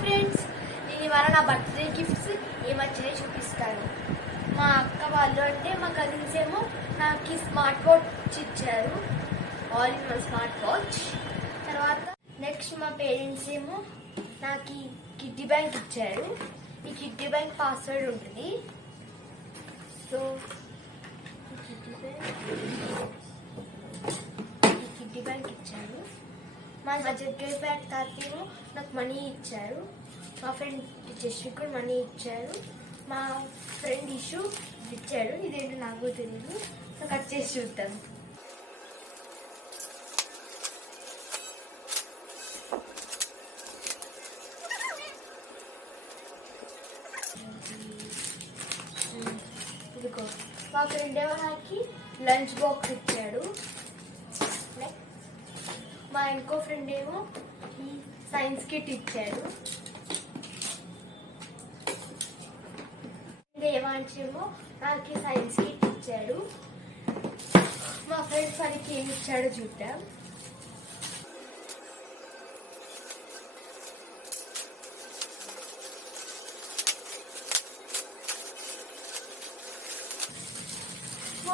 Friends, నేను ఇవాళ నా బర్త్డే గిఫ్ట్స్ ఏమొచ్చాయో చూపిస్తాను. మా అక్క వాళ్ళు అంటే మా కజిన్స్ ఏమో నాకు స్మార్ట్ వాచ్ ఇచ్చారు, all in one smart watch. తర్వాత నెక్స్ట్ మా పేరెంట్స్ ఏమో నాకు కిడ్డీ బ్యాంక్ ఇచ్చారు. ఈ కిడ్డీ బ్యాంక్ పాస్వర్డ్ ఉంటుంది. సో కిడ్డీ బ్యాంక్ ఇచ్చారు. మా జగ్గర్ బ్యాంక్ తాతేమో నాకు మనీ ఇచ్చారు. మా ఫ్రెండ్ జస్వి కూడా మనీ ఇచ్చారు. మా ఫ్రెండ్ ఇష్యూ ఇచ్చాడు. ఇదేంటో నాకు తెలియదు. సో కట్ చేసి చూద్దాం. ఇదిగో మా ఫ్రెండ్ ఏమో నాకు లంచ్ బాక్స్ ఇచ్చాడు. మా ఇంకో ఫ్రెండ్ ఏమో ఈ సైన్స్ కిట్ ఇచ్చాడు. దేవాంశేమో నాకు సైన్స్ కిట్ ఇచ్చాడు. మా ఫ్రెండ్ పనికి ఏమి ఇచ్చాడో చూద్దాం.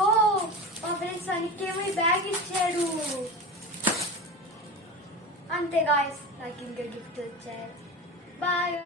ఓ మా ఫ్రెండ్స్ పనికేమో ఈ బ్యాగ్ ఇచ్చాడు. అంతే గాయస్, నాకు ఇంకా గిఫ్ట్ వచ్చాయి. బాయ్.